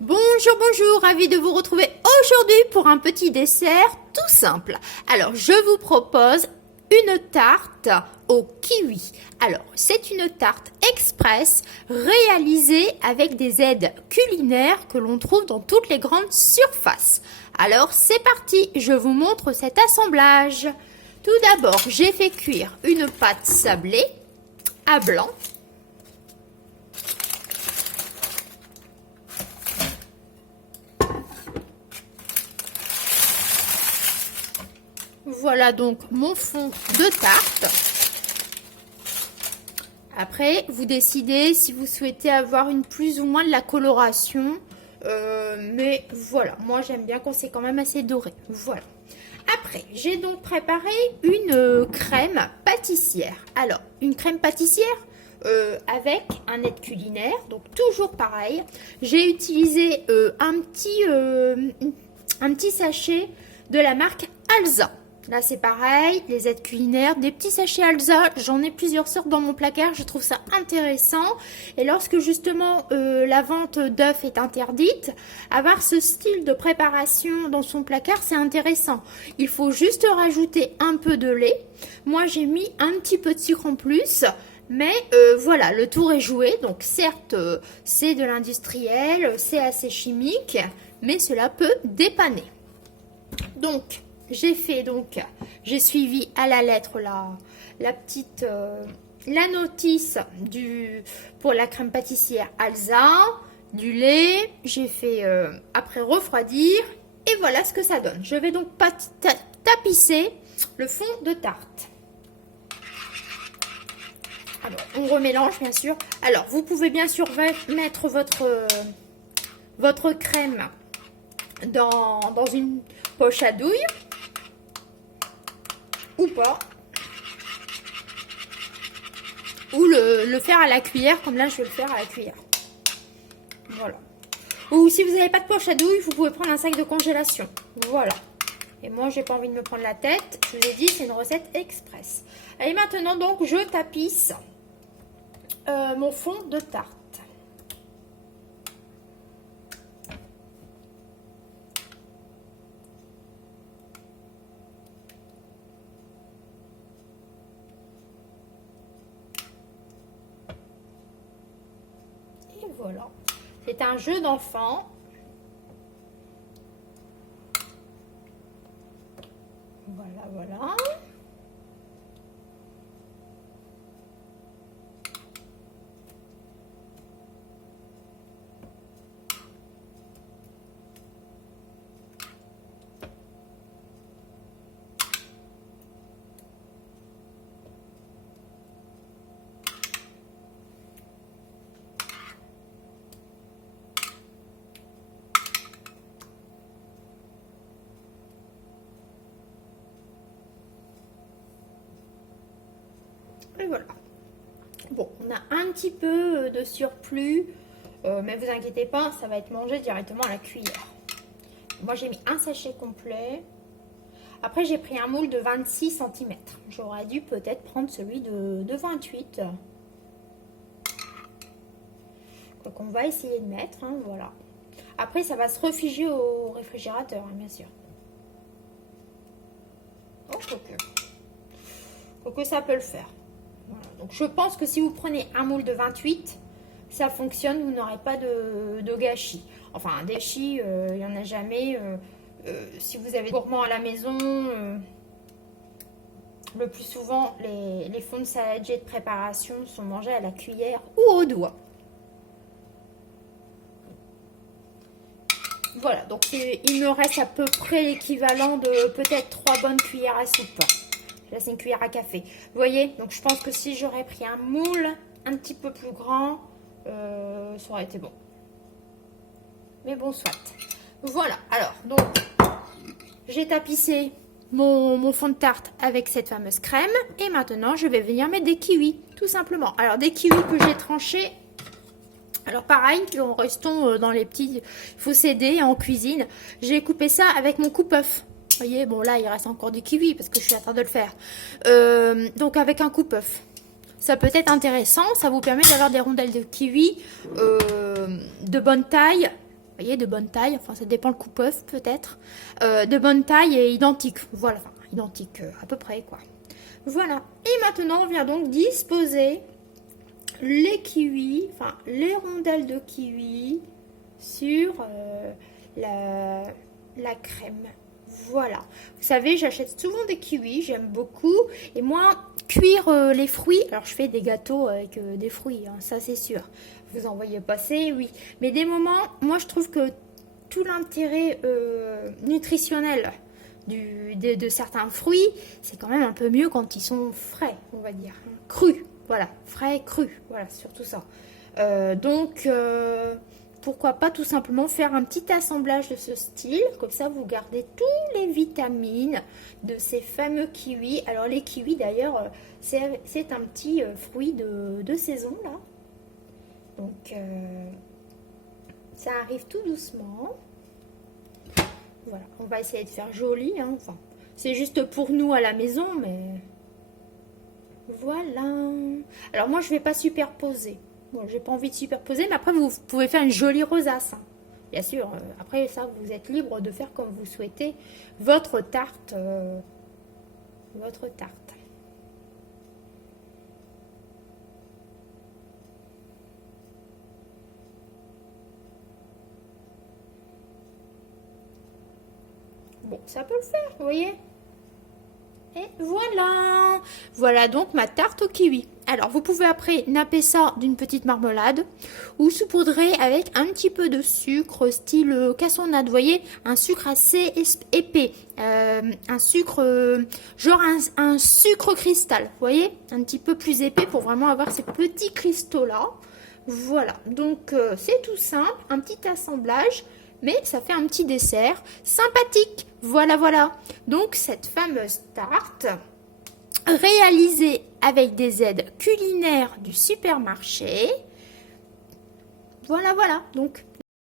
Bonjour, bonjour, ravi de vous retrouver aujourd'hui pour un petit dessert tout simple. Alors, je vous propose une tarte au kiwi. Alors, c'est une tarte express réalisée avec des aides culinaires que l'on trouve dans toutes les grandes surfaces. Alors, c'est parti, je vous montre cet assemblage. Tout d'abord, j'ai fait cuire une pâte sablée à blanc. Voilà donc mon fond de tarte. Après, vous décidez si vous souhaitez avoir une plus ou moins de la coloration. Mais voilà, moi j'aime bien quand c'est quand même assez doré. Voilà. Après, j'ai donc préparé une crème pâtissière. Alors, une crème pâtissière avec un aide culinaire. Donc, toujours pareil. J'ai utilisé un petit sachet de la marque Alza. Là, c'est pareil, les aides culinaires, des petits sachets Alza, j'en ai plusieurs sortes dans mon placard, je trouve ça intéressant. Et lorsque justement la vente d'œufs est interdite, avoir ce style de préparation dans son placard, c'est intéressant. Il faut juste rajouter un peu de lait. Moi, j'ai mis un petit peu de sucre en plus. Mais voilà, le tour est joué. Donc certes, c'est de l'industriel, c'est assez chimique, mais cela peut dépanner. Donc, j'ai suivi à la lettre la notice pour la crème pâtissière Alza, du lait, j'ai fait après refroidir et voilà ce que ça donne. Je vais donc tapisser le fond de tarte. Alors, on remélange bien sûr. Alors, vous pouvez bien sûr mettre votre crème dans une poche à douille. Ou pas. Ou le faire à la cuillère, comme là je vais le faire à la cuillère. Voilà. Ou si vous n'avez pas de poche à douille, vous pouvez prendre un sac de congélation. Voilà. Et moi, j'ai pas envie de me prendre la tête. Je vous ai dit, c'est une recette express. Et maintenant, donc, je tapisse mon fond de tarte. Voilà, c'est un jeu d'enfant. Voilà. Et voilà. Bon, on a un petit peu de surplus, mais vous inquiétez pas, ça va être mangé directement à la cuillère. Moi, j'ai mis un sachet complet. Après, j'ai pris un moule de 26 cm. J'aurais dû peut-être prendre celui de 28. Donc, on va essayer de mettre, hein, voilà. Après, ça va se refiger au réfrigérateur, hein, bien sûr. Oh, quoique ça peut le faire. Voilà. Donc je pense que si vous prenez un moule de 28, ça fonctionne, vous n'aurez pas de gâchis. Enfin, un gâchis, il n'y en a jamais. Si vous avez gourmand à la maison, le plus souvent, les fonds de salade et de préparation sont mangés à la cuillère ou au doigt. Voilà, donc il me reste à peu près l'équivalent de peut-être 3 bonnes cuillères à soupe. Là, c'est une cuillère à café. Vous voyez, donc je pense que si j'aurais pris un moule un petit peu plus grand, ça aurait été bon. Mais bon, soit. Voilà, alors, donc, j'ai tapissé mon fond de tarte avec cette fameuse crème. Et maintenant, je vais venir mettre des kiwis, tout simplement. Alors, des kiwis que j'ai tranchés. Alors, pareil, restons dans les petits... Il faut s'aider en cuisine. J'ai coupé ça avec mon coupe-œuf. Vous voyez, bon là, il reste encore du kiwi parce que je suis en train de le faire. Donc, avec un coupe-œuf. Ça peut être intéressant. Ça vous permet d'avoir des rondelles de kiwi de bonne taille Vous voyez, de bonne taille, enfin ça dépend le coupe-œuf peut-être, de bonne taille et identique, voilà, enfin identique à peu près quoi. Voilà, et maintenant on vient donc disposer les kiwis, enfin les rondelles de kiwi sur la crème. Voilà, vous savez, j'achète souvent des kiwis, j'aime beaucoup, et moi, cuire les fruits, alors je fais des gâteaux avec des fruits, hein, ça c'est sûr. Vous en voyez passer, oui. Mais des moments, moi je trouve que tout l'intérêt nutritionnel de certains fruits, c'est quand même un peu mieux quand ils sont frais, on va dire. Crus, voilà. Frais, crus, voilà, surtout ça. Donc, pourquoi pas tout simplement faire un petit assemblage de ce style. Comme ça, vous gardez toutes les vitamines de ces fameux kiwis. Alors, les kiwis, d'ailleurs, c'est un petit fruit de saison, là. Donc, ça arrive tout doucement. Voilà, on va essayer de faire joli. Hein. Enfin, c'est juste pour nous à la maison, mais voilà. Alors moi, je vais pas superposer. Bon, j'ai pas envie de superposer, mais après, vous pouvez faire une jolie rosace. Hein. Bien sûr, après ça, vous êtes libre de faire comme vous souhaitez votre tarte. Votre tarte. Bon, ça peut le faire, vous voyez. Et voilà. Voilà donc ma tarte au kiwi. Alors, vous pouvez après napper ça d'une petite marmelade ou saupoudrer avec un petit peu de sucre style cassonade. Vous voyez, un sucre assez épais. Un sucre, genre un sucre cristal. Vous voyez, un petit peu plus épais pour vraiment avoir ces petits cristaux-là. Voilà, donc c'est tout simple, un petit assemblage. Mais ça fait un petit dessert sympathique. Voilà, voilà. Donc, cette fameuse tarte réalisée avec des aides culinaires du supermarché. Voilà, voilà. Donc,